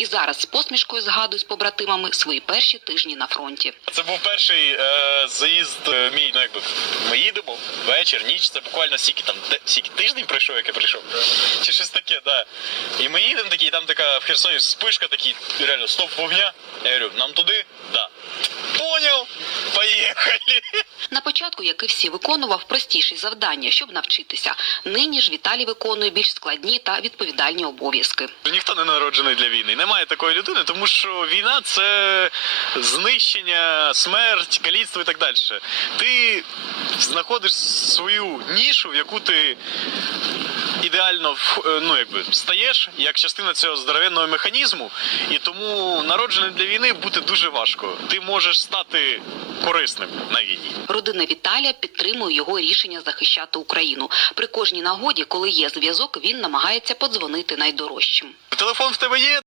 І зараз з посмішкою згадує з побратимами свої перші тижні на фронті. Це був перший е, заїзд е, мій. Ну якби ми їдемо вечір, ніч. Це буквально стільки там де, стільки тиждень пройшов, як я прийшов. Чи щось таке, да. І ми їдемо такі, і там така в Херсоні спишка, такі реально стоп вогня. Я говорю, нам туди? Да. На початку, як і всі, виконував простіші завдання, щоб навчитися. Нині ж Віталій виконує більш складні та відповідальні обов'язки. Ніхто не народжений для війни. Немає такої людини, тому що війна це знищення, смерть, каліцтво і так далі. Ти знаходиш свою нішу, в яку ти ідеально е, ну, якби, стаєш як частина цього здоровенного механізму, і тому народженим для війни бути дуже важко. Ти можеш стати корисним на війні. Родина Віталія підтримує його рішення захищати Україну. При кожній нагоді, коли є зв'язок, він намагається подзвонити найдорожчим. Телефон в тебе є?